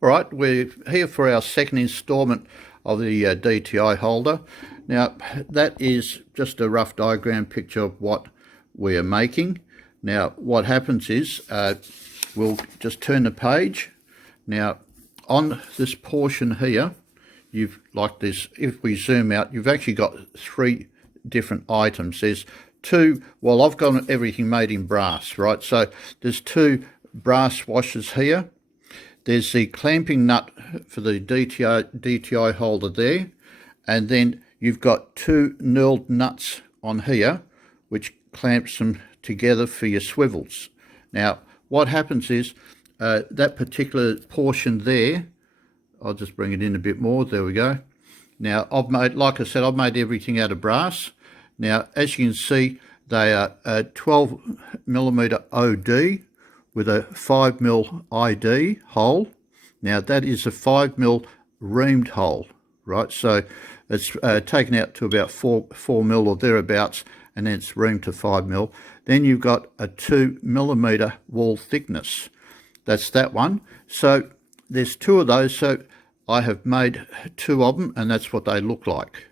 Alright, we're here for our second instalment of the DTI holder. Now that is just a rough diagram picture of what we are making. Now what happens is we'll just turn the page. Now on this portion here, you've like this, if we zoom out, you've actually got three different items. There's two, well, I've got everything made in brass, right? So there's two brass washers here. There's the clamping nut for the DTI holder there, and then you've got two knurled nuts on here which clamps them together for your swivels. Now what happens is that particular portion there, I'll just bring it in a bit more, there we go. Now I've made, like I said, I've made everything out of brass. Now as you can see, they are 12mm OD with a 5mm ID hole. Now that is a 5mm reamed hole, right? So it's taken out to about 4mm or thereabouts, and then it's reamed to 5mm. Then you've got a 2mm wall thickness. That's that one. So there's two of those. So I have made two of them, and that's what they look like,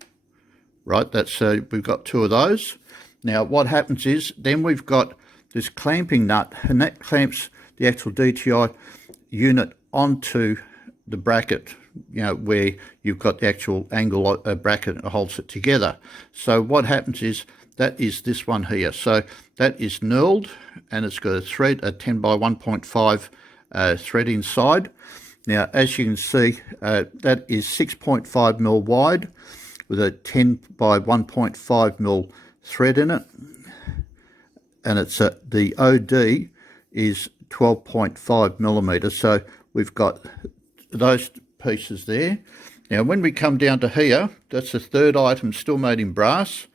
right? That's we've got two of those. Now what happens is then we've got this clamping nut, and that clamps the actual DTI unit onto the bracket, you know, where you've got the actual angle bracket that holds it together. So what happens is that is this one here. So that is knurled, and it's got a thread, a 10 by 1.5 thread inside. Now as you can see, that is 6.5mm wide with a 10 by 1.5mm thread in it, and it's the OD is 12.5mm. So we've got those pieces there. Now when we come down to here, that's the third item, still made in brass.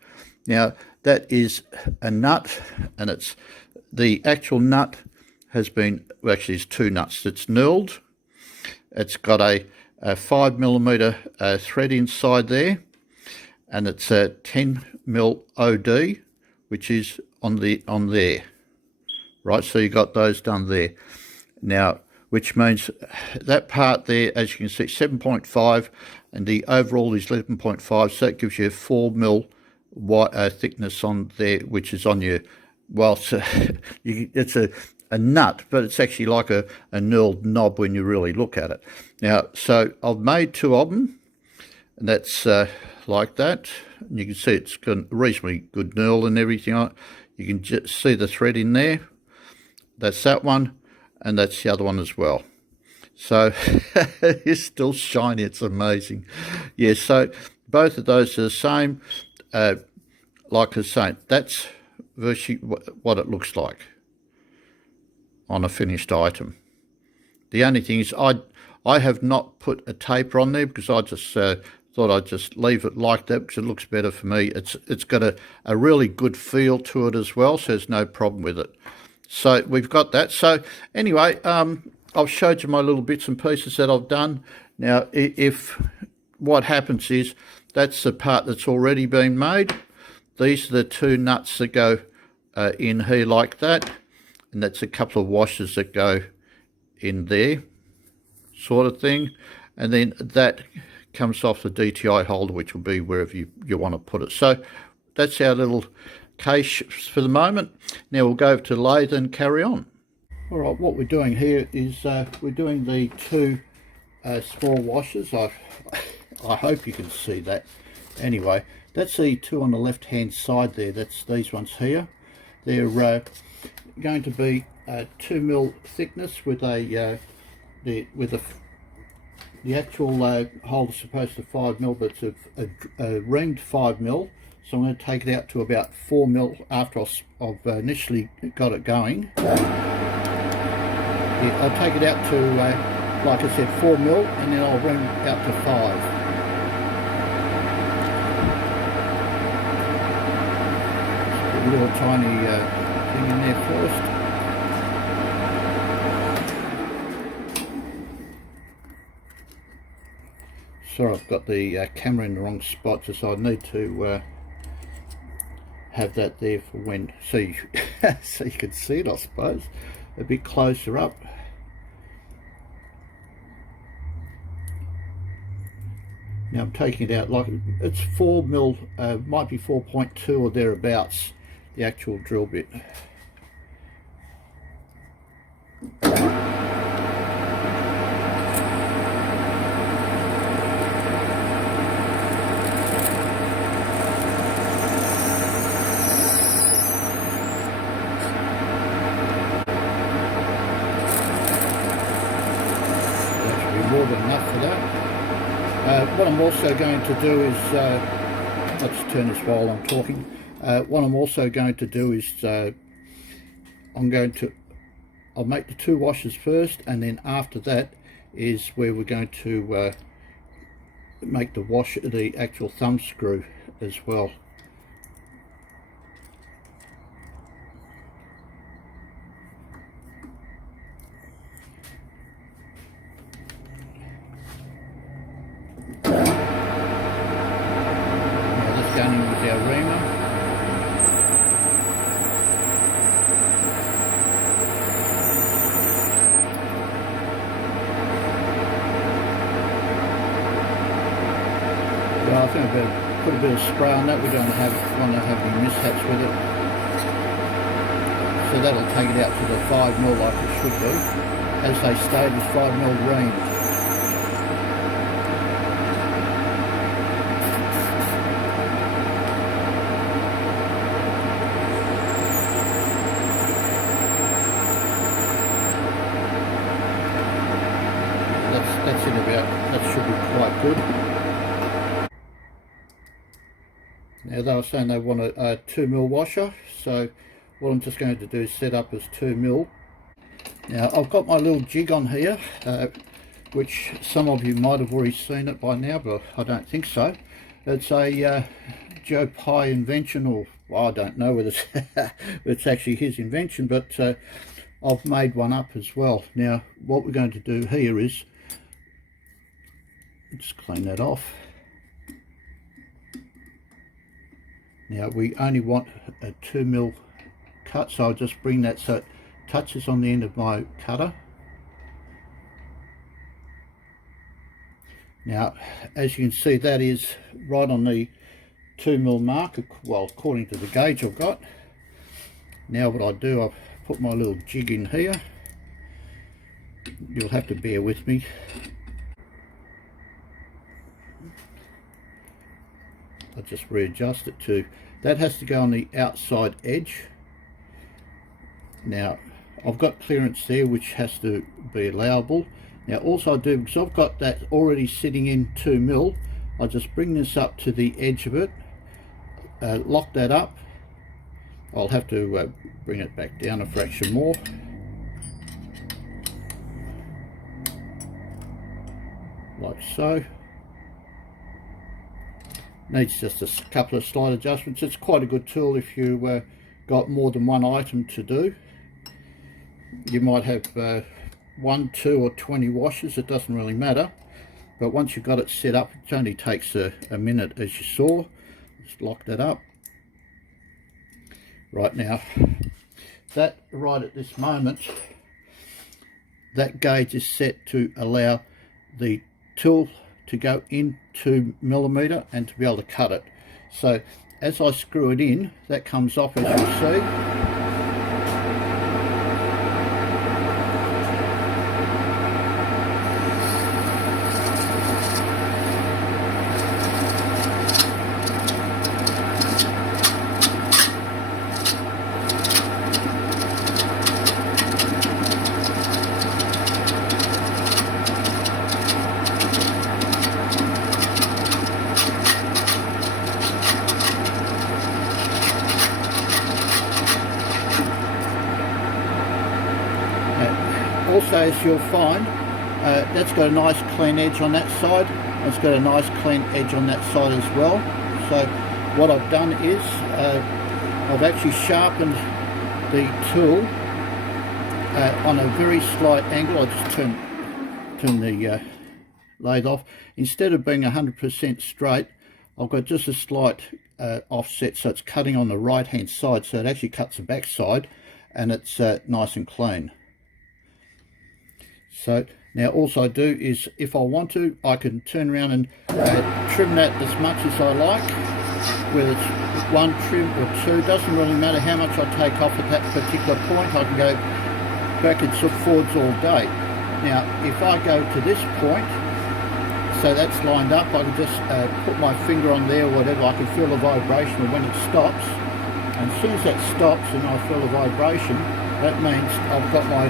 Now that is a nut, and it's the actual nut has been, well, actually it's two nuts. It's knurled. It's got a 5mm thread inside there, and it's a 10mm OD, which is on there, right? So you got those done there. Now, which means that part there, as you can see, 7.5, and the overall is 11.5. So that gives you a 4mm thickness on there, which is on your, well, it's a nut, but it's actually like a knurled knob when you really look at it. Now, so I've made two of them, and that's like that. And you can see it's got a reasonably good knurl and everything on it. You can just see the thread in there. That's that one, and that's the other one as well. So it's still shiny, it's amazing. Yeah, so both of those are the same. Like I was saying, that's virtually what it looks like on a finished item. The only thing is I have not put a taper on there because I just thought I'd just leave it like that because it looks better for me. It's got a really good feel to it as well, so there's no problem with it. So we've got that. So anyway, I've showed you my little bits and pieces that I've done. Now if what happens is that's the part that's already been made. These are the two nuts that go in here like that, and that's a couple of washers that go in there, sort of thing. And then that comes off the DTI holder, which will be wherever you want to put it. So that's our little case for the moment. Now we'll go over to the lathe and carry on. All right, what we're doing here is we're doing the two small washers. I hope you can see that. Anyway, that's the two on the left hand side there. That's these ones here. They're going to be 2mm thickness with a the actual holder supposed to 5mm, but it's a reamed 5mm. So I'm going to take it out to about 4mm after I've initially got it going. Yeah, I'll take it out to, like I said, 4mm, and then I'll ream it out to 5. Just put a little tiny thing in there first. Sorry, I've got the camera in the wrong spot, so I need to have that there for when, so you can see it, I suppose, a bit closer up. Now I'm taking it out like it's 4 mil, might be 4.2 or thereabouts, the actual drill bit. More than enough for that. What I'm also going to do is, let's turn this while I'm talking. What I'm also going to do is, I'll make the 2 washers first, and then after that is where we're going to make the actual thumb screw as well. Going in with our reamer. Well, I think I better put a bit of spray on that. We don't want to have any mishaps with it. So that'll take it out to the 5 mil like it should be. As they state, it's 5 mil reamed. That's in about, that should be quite good. Now they were saying they want a 2 mil washer, so what I'm just going to do is set up as 2 mil. Now I've got my little jig on here, which some of you might have already seen it by now, but I don't think so. It's a Joe Pye invention, or well, I don't know whether it's actually his invention, but I've made one up as well. Now what we're going to do here is, just clean that off. Now we only want a 2 mil cut, so I'll just bring that so it touches on the end of my cutter. Now as you can see, that is right on the 2 mil mark, well, according to the gauge I've got. Now what I do, I put my little jig in here. You'll have to bear with me. I'll just readjust it to, that has to go on the outside edge. Now I've got clearance there which has to be allowable. Now also I do, because I've got that already sitting in 2 mil, I'll just bring this up to the edge of it, lock that up. I'll have to bring it back down a fraction more. Like so. Needs just a couple of slight adjustments. It's quite a good tool if you got more than one item to do. You might have 1, 2 or 20 washers, it doesn't really matter, but once you've got it set up, it only takes a minute, as you saw. Just lock that up. Right, now that right at this moment, that gauge is set to allow the tool to go in 2 millimeter and to be able to cut it. So as I screw it in, that comes off, as you see. Also, as you'll find, that's got a nice clean edge on that side. It's got a nice clean edge on that side as well. So what I've done is I've actually sharpened the tool on a very slight angle. I'll just turn the lathe off. Instead of being 100% straight, I've got just a slight offset, so it's cutting on the right hand side, so it actually cuts the back side, and it's nice and clean. So now also I do is, if I want to, I can turn around and trim that as much as I like, whether it's one trim or two, doesn't really matter how much I take off at that particular point. I can go backwards or forwards all day. Now if I go to this point, so that's lined up, I can just put my finger on there or whatever, I can feel the vibration when it stops. And as soon as that stops and I feel the vibration, that means I've got my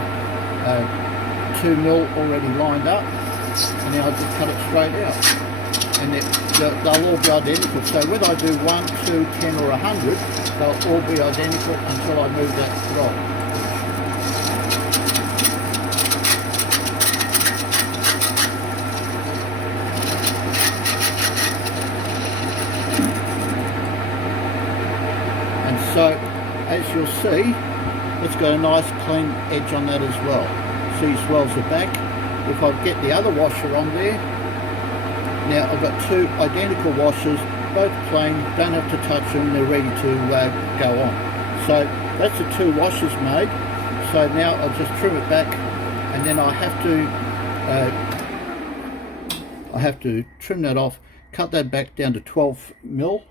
2 mil already lined up, and now I just cut it straight out. And they'll all be identical. So whether I do 1, 2, 10 or 100, they'll all be identical until I move that rod. So, as you'll see, it's got a nice clean edge on that as well. See, swells the back. If I get the other washer on there, now I've got 2 identical washers, both plain, don't have to touch them, they're ready to go on. So that's the 2 washers made. So now I'll just trim it back, and then I have to trim that off, cut that back down to 12 mil.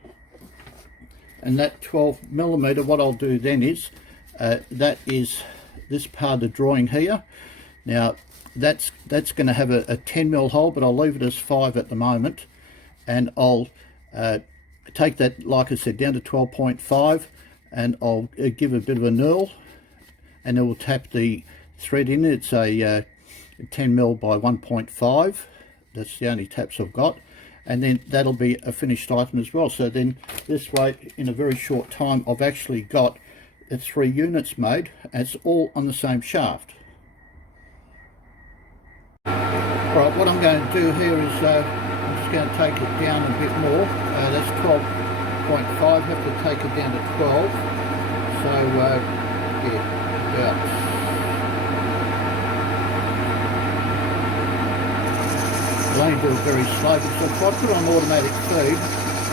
And that 12 millimeter, what I'll do then is, that is this part of the drawing here. Now that's going to have a 10 mil hole, but I'll leave it as 5 at the moment. And I'll take that, like I said, down to 12.5, and I'll give a bit of a knurl, and then we'll tap the thread in. It's a 10 mil by 1.5. That's the only taps I've got. And then that'll be a finished item as well. So then this way, in a very short time, I've actually got 3 units made, and it's all on the same shaft. Alright, what I'm going to do here is I'm just going to take it down a bit more. That's 12.5, have to take it down to 12. So yeah, about. I only do it very slow, so if I put on automatic feed,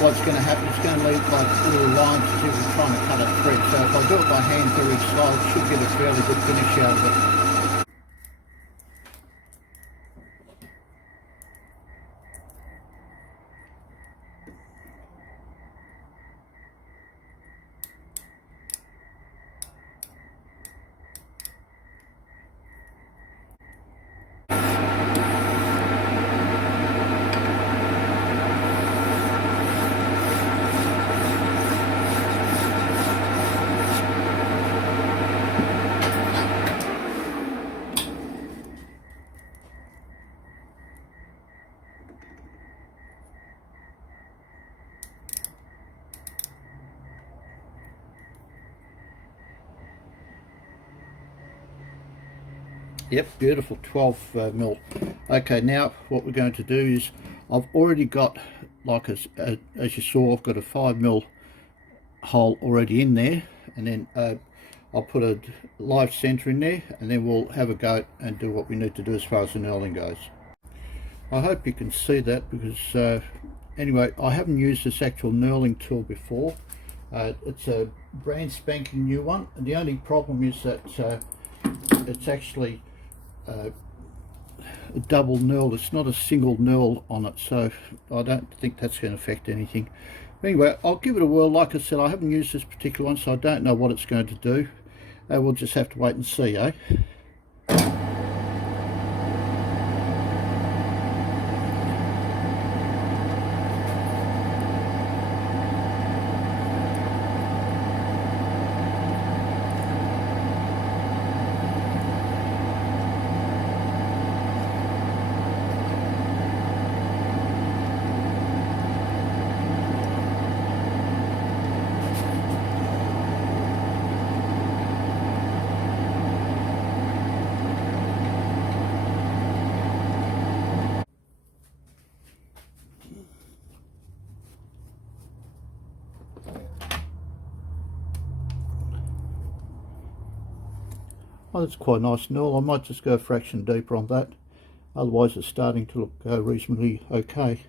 what's going to happen is going to leave like little lines as if we're trying to cut a thread. So if I do it by hand very slow, it should get a fairly good finish out of it. Yep, beautiful, 12 mil. Okay, now what we're going to do is, I've already got, like as you saw, I've got a 5 mil hole already in there, and then I'll put a live center in there, and then we'll have a go and do what we need to do as far as the knurling goes. I hope you can see that, because anyway, I haven't used this actual knurling tool before. It's a brand spanking new one, and the only problem is that it's actually a double knurl. It's not a single knurl on it, so I don't think that's going to affect anything. But anyway, I'll give it a whirl. Like I said, I haven't used this particular one, so I don't know what it's going to do. We'll just have to wait and see, eh? Oh, that's quite a nice knurl. I might just go a fraction deeper on that. Otherwise it's starting to look reasonably okay.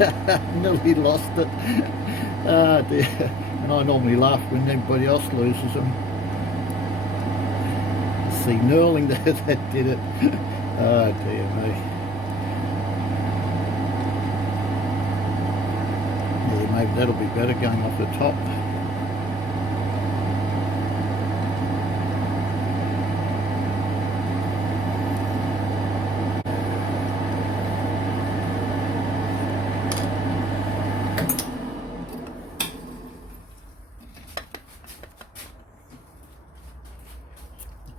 Nearly lost it. Ah dear. And I normally laugh when everybody else loses them. See, knurling that did it. Oh dear me. Yeah, maybe that'll be better going off the top.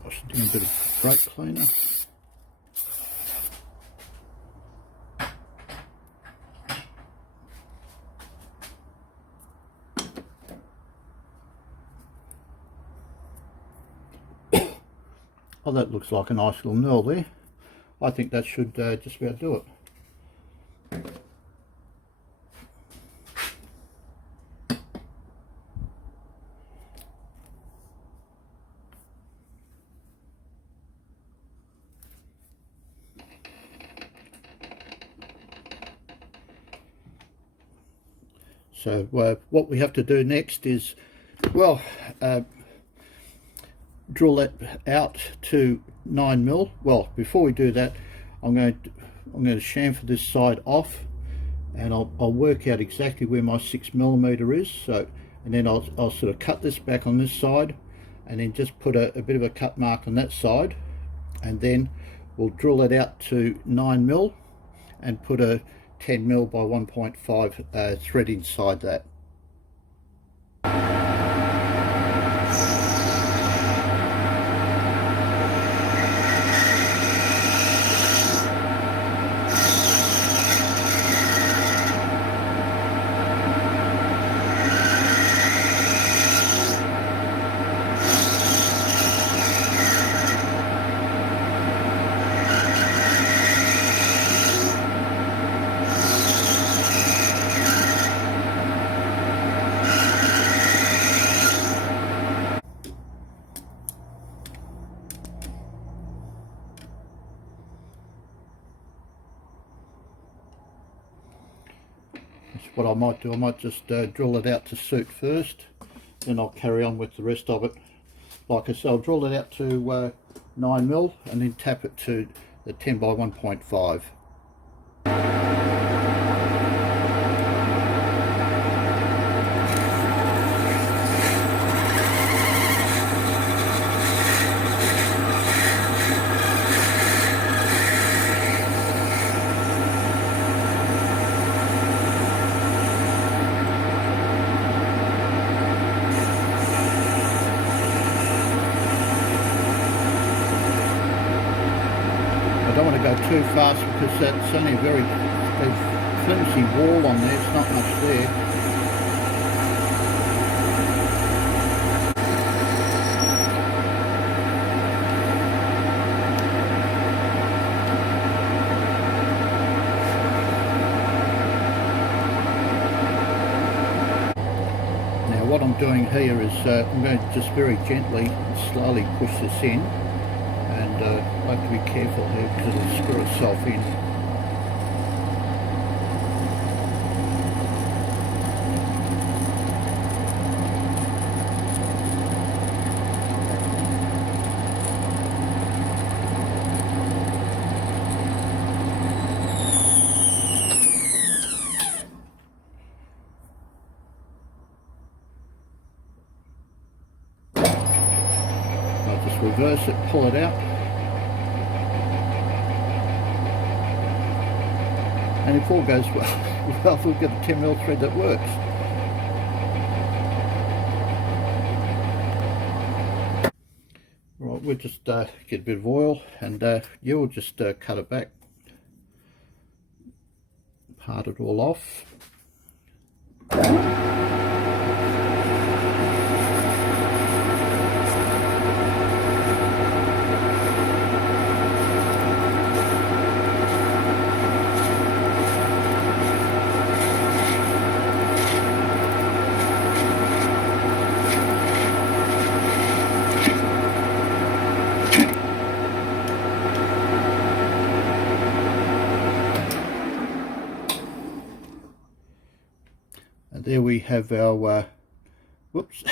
I should do a bit of brake cleaner. Oh, that looks like a nice little knurl there. I think that should just about do it. So what we have to do next is, well, drill that out to 9mm. Well, before we do that, I'm going to chamfer this side off, and I'll work out exactly where my 6mm is. So, and then I'll sort of cut this back on this side, and then just put a bit of a cut mark on that side, and then we'll drill it out to 9mm and put a 10mm by 1.5 thread inside that. What I might do, I might just drill it out to suit first, then I'll carry on with the rest of it. Like I said, I'll drill it out to 9mm and then tap it to the 10 by 1.5. I don't want to go too fast because that's only a very flimsy wall on there, it's not much there. Now what I'm doing here is I'm going to just very gently and slowly push this in. And I have to be careful here because it'll screw itself in. I'll just reverse it, pull it out. And if all goes well, we'll get a 10mm thread that works. Right, we'll just get a bit of oil and you'll just cut it back, part it all off. there we have our whoops,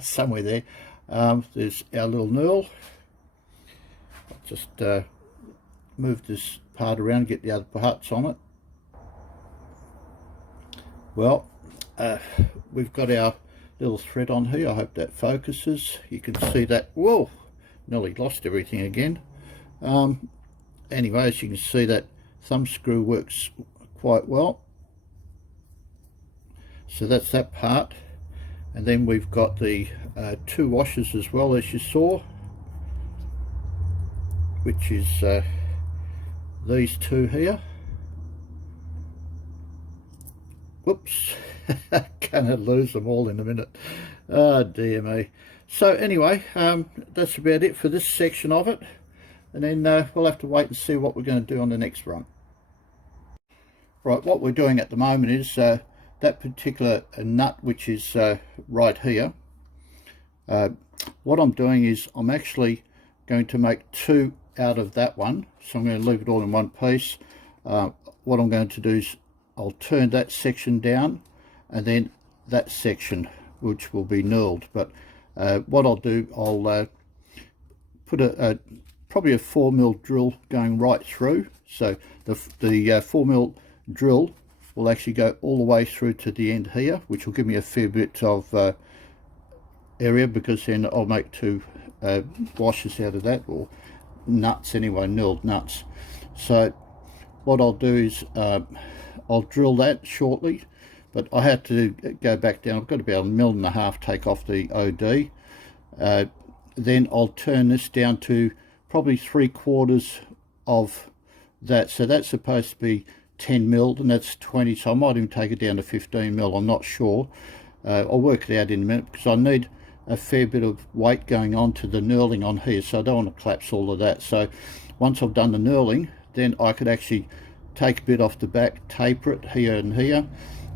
somewhere there, there's our little knurl. I'll just move this part around, get the other parts on it. Well, we've got our little thread on here. I hope that focuses. You can see that. Whoa, nearly lost everything again. Anyway, as you can see, that thumb screw works quite well. So that's that part. And then we've got the two washers as well, as you saw, which is these two here. Whoops, gonna lose them all in a minute. Oh dear me. So anyway, that's about it for this section of it, and then we'll have to wait and see what we're going to do on the next run. Right, what we're doing at the moment is that particular nut, which is right here. What I'm doing is I'm actually going to make two out of that one, so I'm going to leave it all in one piece. What I'm going to do is I'll turn that section down, and then that section, which will be knurled. But what I'll do, I'll put probably a 4mm drill going right through. So the 4mm drill will actually go all the way through to the end here, which will give me a fair bit of area, because then I'll make two washers out of that, or nuts anyway, knurled nuts. So what I'll do is I'll drill that shortly, but I have to go back down. I've got about 1.5 mm take off the OD. Then I'll turn this down to probably 3/4 of that. So that's supposed to be 10mm, and that's 20, so I might even take it down to 15mm. I'm not sure. I'll work it out in a minute, because I need a fair bit of weight going on to the knurling on here, so I don't want to collapse all of that. So once I've done the knurling, then I could actually take a bit off the back, taper it here and here,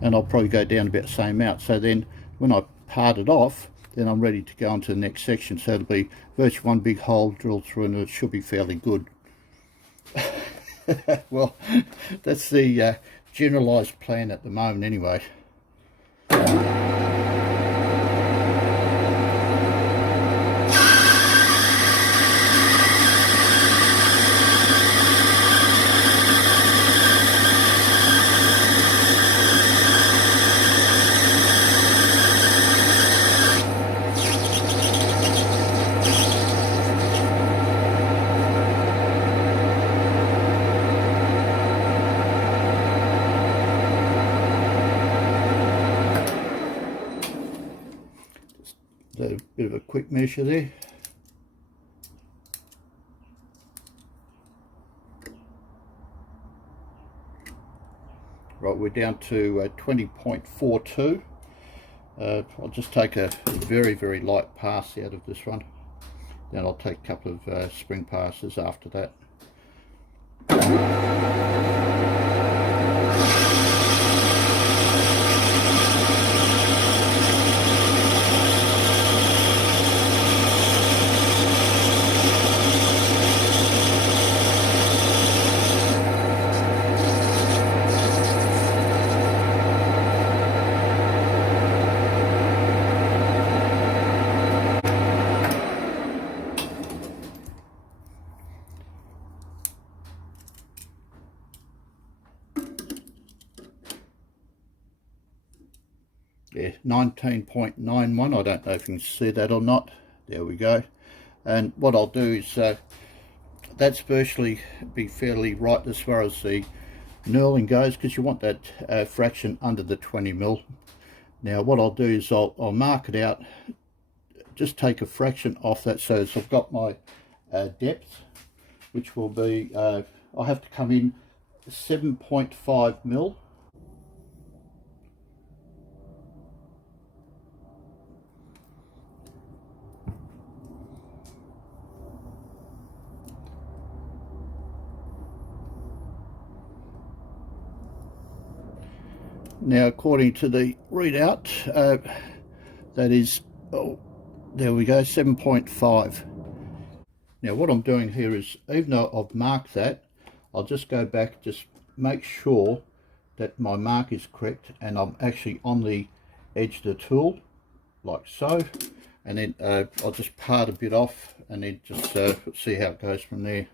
and I'll probably go down about the same amount. So then when I part it off, then I'm ready to go on to the next section. So it'll be virtually one big hole drilled through, and it should be fairly good. Well, that's the generalized plan at the moment anyway. A bit of a quick measure there. Right, we're down to 20.42. I'll just take a very, very light pass out of this one. Then I'll take a couple of spring passes after that. Yeah, 19.91. I don't know if you can see that or not. There we go. And what I'll do is that's virtually be fairly right as far as the knurling goes, because you want that fraction under the 20mm. Now what I'll do is I'll mark it out, just take a fraction off that, so I've got my depth, which will be I'll have to come in 7.5mm. Now, according to the readout, that is, oh, there we go, 7.5. Now, what I'm doing here is, even though I've marked that, I'll just go back, just make sure that my mark is correct and I'm actually on the edge of the tool, like so, and then I'll just part a bit off and then just see how it goes from there.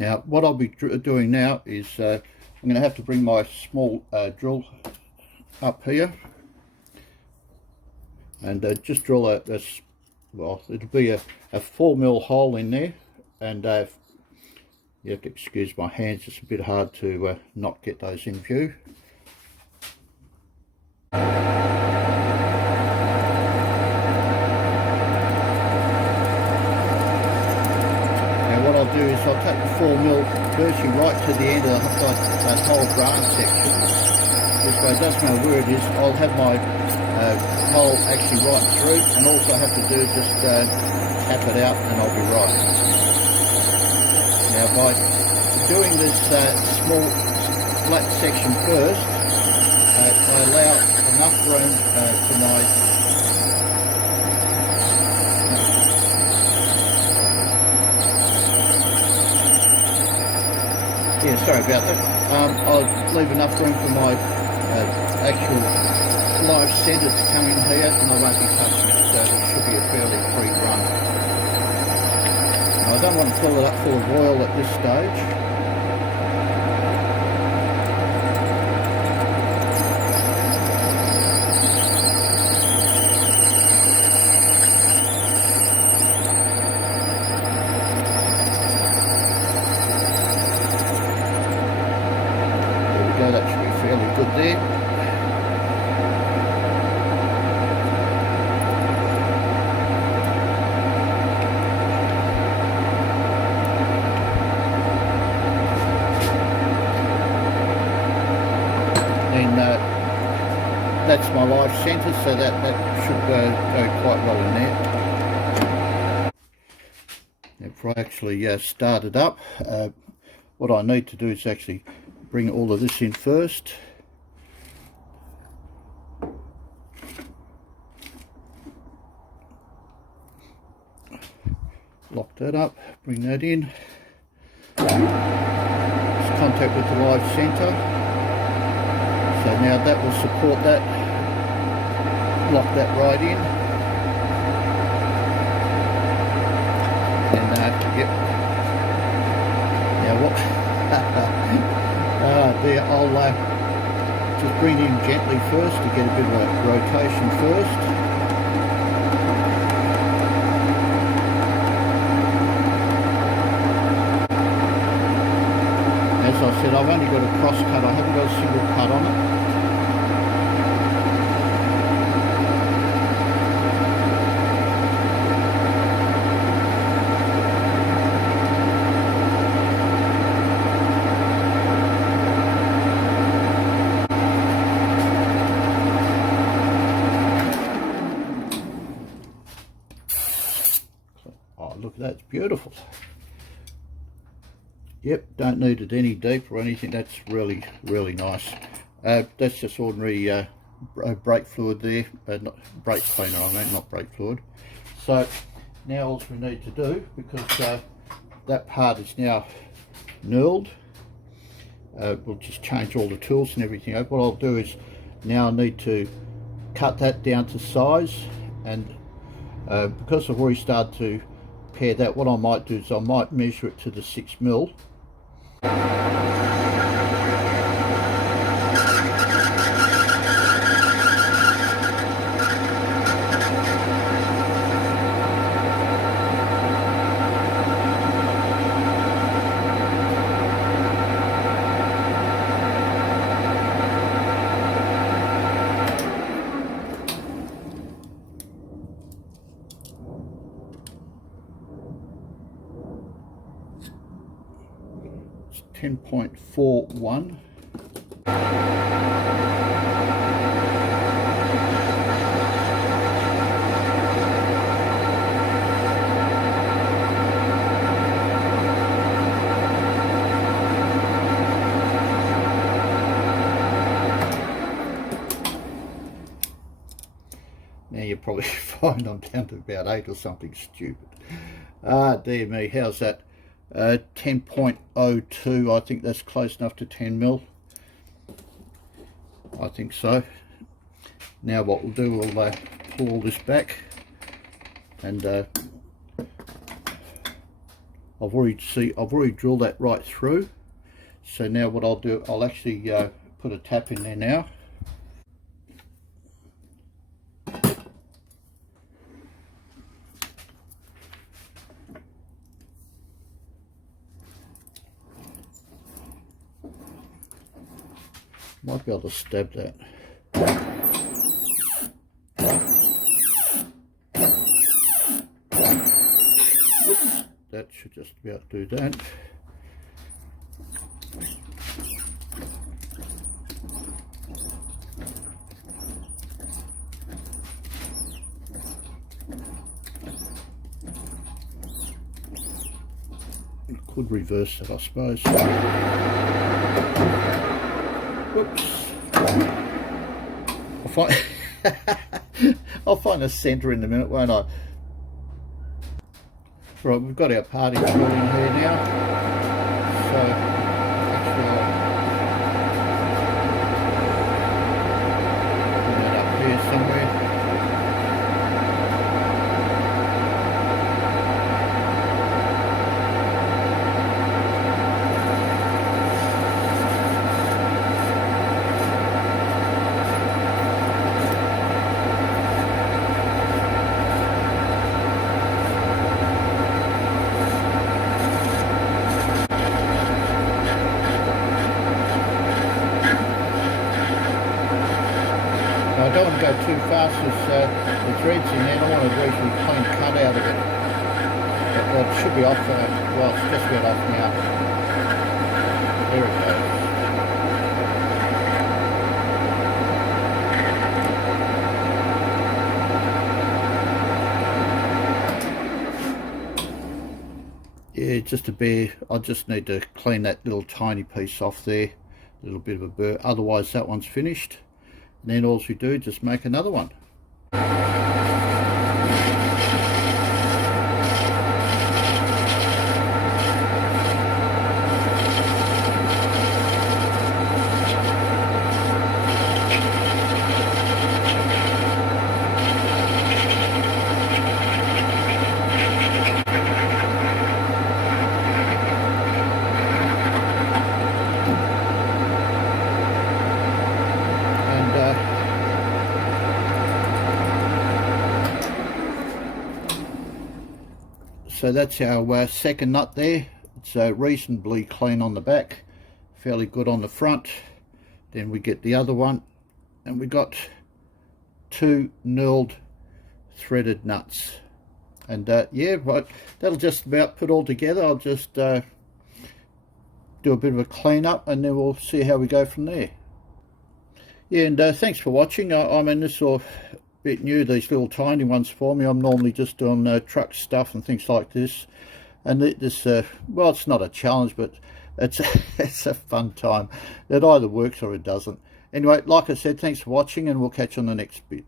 Now what I'll be doing now is I'm going to have to bring my small drill up here and just drill well, it'll be a 4mm hole in there, and you have to excuse my hands, it's a bit hard to not get those in view. What I'll do is I'll take the 4mm virtually right to the end of that whole branch section. This way it doesn't matter where it is, I'll have my hole actually right through, and all I have to do is just tap it out and I'll be right. Now by doing this small flat section first, I allow enough room for my sorry about that. I'll leave enough room for my actual live centre to come in here, and I won't be touching it, so it should be a fairly free run. Now, I don't want to fill it up full of oil at this stage. That should be fairly good there. And that's my live centre, so that should go quite well in there. If I actually start it up, what I need to do is actually bring all of this in first. Lock that up, bring that in. Just contact with the live centre. So now that will support that. Lock that right in. And yep. Now what? There, I'll just bring it in gently first to get a bit of a rotation first. As I said, I've only got a cross cut, I haven't got a single cut on it. Look, that's beautiful. Yep, don't need it any deep or anything. That's really nice. That's just ordinary brake fluid there, not brake cleaner, I mean, not brake fluid. So now all we need to do, because that part is now knurled, we'll just change all the tools and everything. What I'll do is now I need to cut that down to size, and because I've already started to pair that, what I might do is I might measure it to the 6mm. It's 10.41. find I'm down to about 8 or something stupid. Ah, dear me, how's that? 10.02, I think that's close enough to 10 mil. I think so. Now what we'll do, we'll pull all this back, and I've already drilled that right through. So now what I'll do, I'll actually put a tap in there now. Might be able to stab that. Oops, that should just about do that. Could reverse it, I suppose. Whoops. I'll find a centre in a minute, won't I? Right, we've got our party tool in here now. So actually I'll put that up here somewhere. I don't want to go too fast as the thread's in there. I don't want a reasonably clean cut out of it. But, well, it should be off, well, it's just about off now. There it goes. Yeah, just a bare, I just need to clean that little tiny piece off there. A little bit of a burr. Otherwise that one's finished. And then all we do, just make another one. So that's our second nut there. It's reasonably clean on the back, fairly good on the front. Then we get the other one, and we got 2 knurled threaded nuts. And yeah, right, that'll just about put all together. I'll just do a bit of a clean up, and then we'll see how we go from there. Yeah, and thanks for watching. I mean, this all bit new, these little tiny ones for me. I'm normally just doing truck stuff and things like this, and this well, it's not a challenge, but it's it's a fun time. It either works or it doesn't. Anyway, like I said, thanks for watching, and we'll catch you on the next bit.